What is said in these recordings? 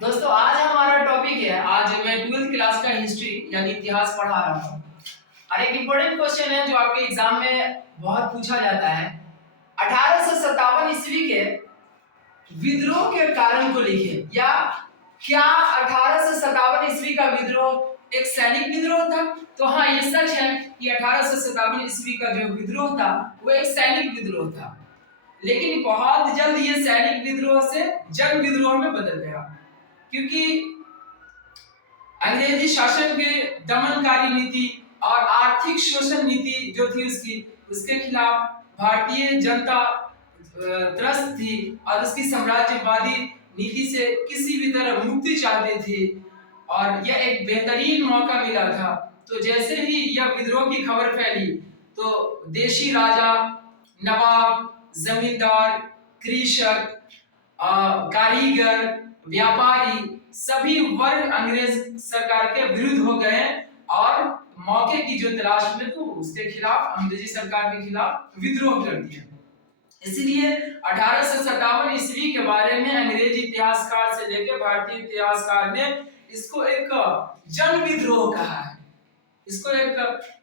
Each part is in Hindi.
दोस्तों आज हमारा टॉपिक है। आज मैं 12th क्लास का हिस्ट्री यानी इतिहास पढ़ा रहा हूँ और एक इम्पोर्टेंट क्वेश्चन है जो आपके एग्जाम में बहुत पूछा जाता है। 1857 ईस्वी के विद्रोह के कारण को लिखिए। या क्या 1857 ईस्वी का विद्रोह एक सैनिक विद्रोह था? तो हाँ, ये सच है कि 1857 ईस्वी का जो विद्रोह था वो एक सैनिक विद्रोह था, लेकिन बहुत जल्द ये सैनिक विद्रोह से जन विद्रोह में बदल गया, क्योंकि अंग्रेजी शासन के दमनकारी नीति और आर्थिक शोषण नीति जो थी उसके खिलाफ भारतीय जनता त्रस्त थी और उसकी साम्राज्यवादी नीति से किसी भी तरह मुक्ति चाहती थी और यह एक बेहतरीन मौका मिला था। तो जैसे ही यह विद्रोह की खबर फैली तो देशी राजा, नवाब, जमींदार, कृषक, कारीगर, व्यापारी सभी वर्ग अंग्रेज सरकार के विरुद्ध हो गए और मौके की जो तलाश में तो उसके खिलाफ अंग्रेजी सरकार के खिलाफ विद्रोह कर दिया। इसलिए 1857 ईस्वी के बारे में अंग्रेजी इतिहासकार से लेकर भारतीय इतिहासकार ने इसको एक जन विद्रोह कहा है। इसको एक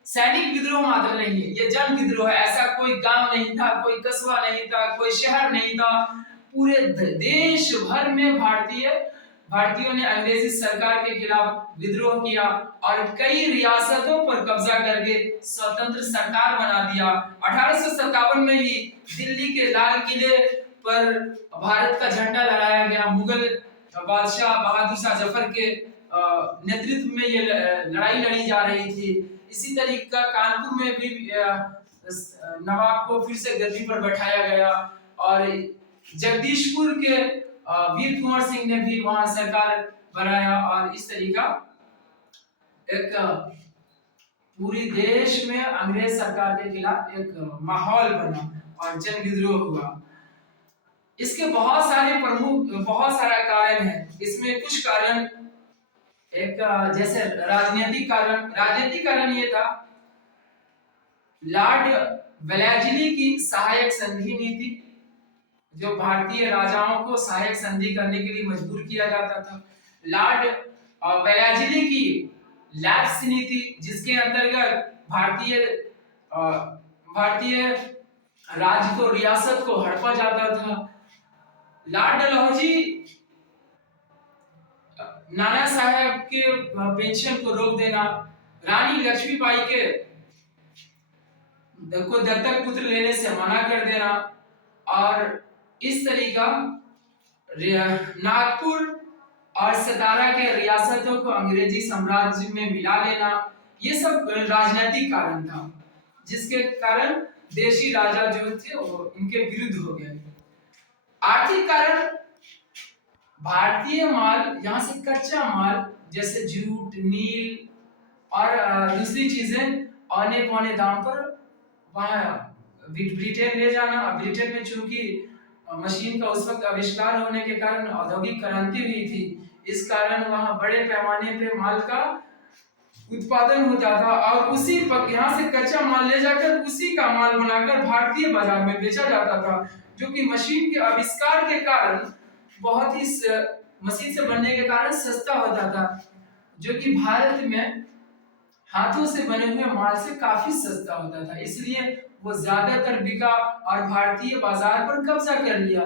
सैनिक विद्रोह मात्र नहीं है, ये जन विद्रोह है। ऐसा कोई गांव नहीं था, कोई कस्बा नहीं था, कोई शहर नहीं था, पूरे देश भर में भारतीयों ने अंग्रेजी सरकार के खिलाफ विद्रोह किया और कई रियासतों पर कब्जा करके स्वतंत्र सरकार बना दिया। 1857 में ही दिल्ली के लाल किले पर भारत का झंडा लहराया गया। मुगल बादशाह बहादुर शाह जफर के नेतृत्व में ये लड़ाई लड़ी जा रही थी। इसी तरीके का कानपुर में भी नवाब को फिर से गद्दी पर बैठाया गया और जगदीशपुर के वीर कुंवर सिंह ने भी वहां सरकार बनाया और इस तरीका एक पूरी देश में अंग्रेज सरकार के खिलाफ एक माहौल बना और जन विद्रोह हुआ। इसके बहुत सारा कारण है। इसमें कुछ कारण एक जैसे राजनीतिक कारण ये था, लॉर्ड वेलेस्ली की सहायक संधि नीति, जो भारतीय राजाओं को सहायक संधि करने के लिए मजबूर किया जाता था। लॉर्ड वेलेस्ली की लैप्स नीति, जिसके अंतर्गत भारतीय राज्य को, रियासत को हड़पा जाता था। लॉर्ड डलहौजी नाना साहब के पेंशन को रोक देना, रानी लक्ष्मीबाई को दत्तक पुत्र लेने से मना कर देना और इस तरीका नागपुर और सतारा के रियासतों को अंग्रेजी साम्राज्य में मिला लेना, ये सब राजनीतिक कारण था, जिसके कारण देशी राजा जो थे वो इनके विरुद्ध हो गए। आर्थिक कारण, भारतीय माल, यहाँ से कच्चा माल जैसे जूट, नील और दूसरी चीजें औने पौने दाम पर वहां ब्रिटेन ले जाना। ब्रिटेन में चूंकि मशीन का उस वक्त आविष्कार होने के कारण औद्योगिक क्रांति हुई थी, इस कारण वहां बड़े पैमाने पे माल का उत्पादन होता था और उसी यहाँ से कच्चा माल ले जाकर उसी का माल बनाकर भारतीय बाजार में बेचा जाता था, जो कि मशीन के आविष्कार के कारण बहुत ही मशीन से बनने के कारण सस्ता होता था, जो कि भारत में हाथों से बने हुए माल से काफी सस्ता होता था। इसलिए वो ज्यादातर बिका और भारतीय बाजार पर कब्जा कर लिया।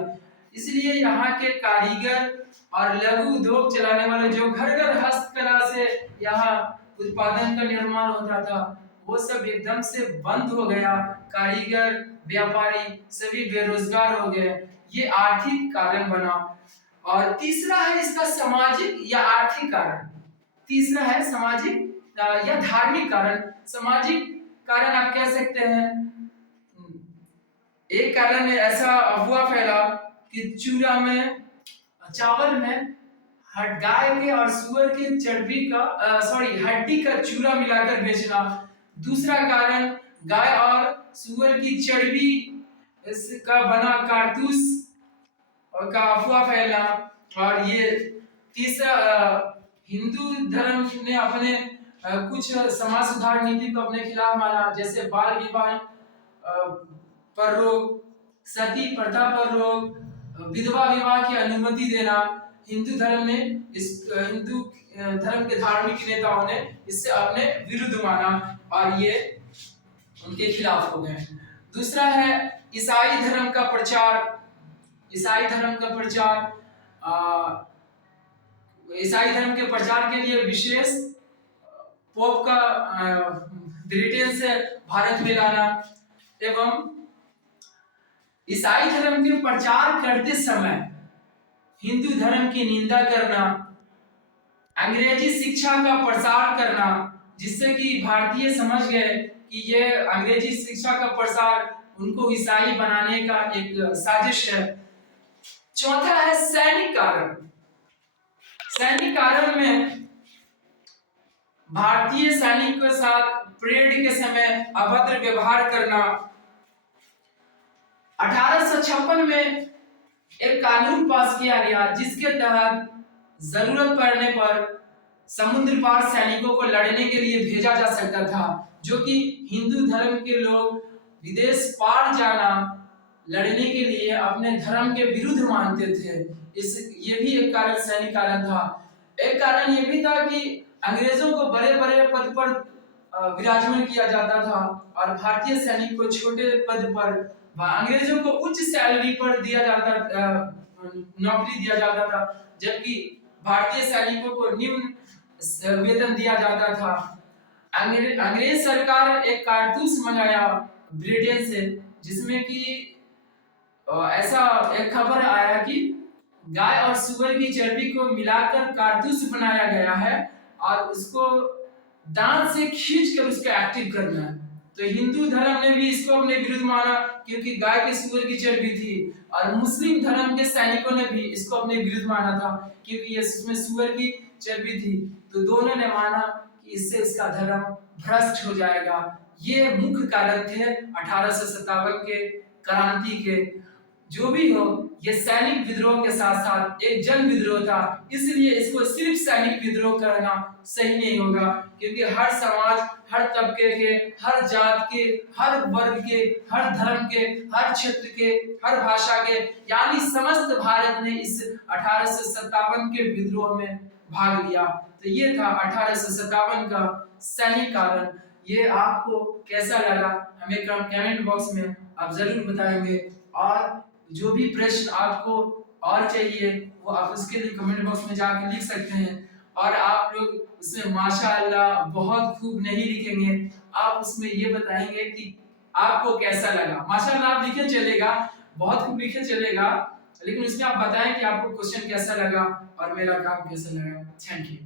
इसलिए यहाँ के कारीगर और लघु उद्योग चलाने वाले जो घर घर हस्तकला से यहाँ उत्पादन का निर्माण होता था, वो सब एकदम से बंद हो गया। कारीगर, व्यापारी सभी बेरोजगार हो गए। ये आर्थिक कारण बना। और तीसरा है इसका सामाजिक या आर्थिक कारण। तीसरा है सामाजिक या धार्मिक कारण। सामाजिक कारण आप कह सकते हैं, एक कारण में ऐसा अफवाह फैला कि चावल में गाय के और सुअर के चर्बी का हड्डी का चूरा मिलाकर बेचना। दूसरा कारण, गाय और सुअर की चर्बी इसका बना कारतूस और का अफवाह फैला। और ये तीसरा, हिंदू धर्म ने अपने कुछ समाज सुधार नीति को अपने खिलाफ माना, जैसे बाल विवाह पर रोक, सती प्रथा पर रोक, विधवा विवाह की अनुमति देना। हिंदू धर्म में हिंदू धर्म के धार्मिक नेताओं ने इससे अपने विरुद्ध माना और ये उनके खिलाफ हो गए। दूसरा है ईसाई धर्म का प्रचार। ईसाई धर्म का प्रचार, ईसाई धर्म के प्रचार के लिए विशेष पोप का ब्रिटेन से भारत में लाना एवं ईसाई धर्म के प्रचार करते समय हिंदू धर्म की निंदा करना, अंग्रेजी शिक्षा का प्रसार करना, जिससे कि भारतीय समझ गए कि ये अंग्रेजी शिक्षा का प्रसार उनको ईसाई बनाने का एक साजिश है। चौथा है सैनिक कारण। सैनिक कारण में भारतीय सैनिक के साथ परेड के समय अभद्र व्यवहार करना। 1856 में एक कानून पास किया गया जिसके तहत जरूरत पड़ने पर समुद्र पार सैनिकों को लड़ने के लिए भेजा जा सकता था, जो कि हिंदू धर्म के लोग विदेश पार जाना लड़ने के लिए अपने धर्म के विरुद्ध मानते थे। ये भी एक कारण सैनिक कारण था। एक कारण ये भी था कि अंग्रेजों को बड़े बड़े पद पर विराजमान किया जाता था और भारतीय सैनिक को छोटे पद पर, अंग्रेजों को उच्च सैलरी पर दिया जाता, नौकरी दिया जाता था, जबकि भारतीय सैनिकों को निम्न वेतन दिया जाता था। अंग्रेज सरकार एक कारतूस मंगाया ब्रिटेन से, जिसमें कि ऐसा एक खबर आया कि गाय और सुअर की चर्बी को मिलाकर कारतूस बनाया गया है और उसको दांत से खींचकर उसको एक्टिव करना है। तो हिंदू धर्म ने भी इसको अपने विरुद्ध माना क्योंकि गाय के सुअर की चर्बी थी, और मुस्लिम धर्म के सैनिकों ने भी इसको अपने विरुद्ध माना था क्योंकि इसमें सुअर की चर्बी थी। तो दोनों ने माना कि इससे इसका धर्म भ्रष्ट हो जाएगा। ये मुख्य कारण थे 1857 के क्रांति के। जो भी हो, ये सैनिक विद्रोह के साथ साथ एक जन विद्रोह था, इसलिए इसको सिर्फ सैनिक विद्रोह करना सही नहीं होगा, क्योंकि हर समाज, हर तबके के, हर जात के, हर वर्ग के, हर धर्म के, हर क्षेत्र के, हर भाषा के, यानी समस्त भारत ने इस 1857 के विद्रोह में भाग लिया। तो ये था 1857 का सैनिक कारण। ये आपको कैसा लगा हमें कमेंट बॉक्स में आप जरूर बताएंगे, और जो भी प्रश्न आपको और चाहिए वो आप उसके लिए कमेंट बॉक्स में जाकर लिख सकते हैं। और आप लोग उसमें माशाअल्लाह बहुत खूब नहीं लिखेंगे, आप उसमें ये बताएंगे कि आपको कैसा लगा। माशाअल्लाह आप लिखे चलेगा, बहुत खूब लिखे चलेगा, लेकिन उसमें आप बताएं कि आपको क्वेश्चन कैसा लगा और मेरा काम कैसा लगा। Thank you.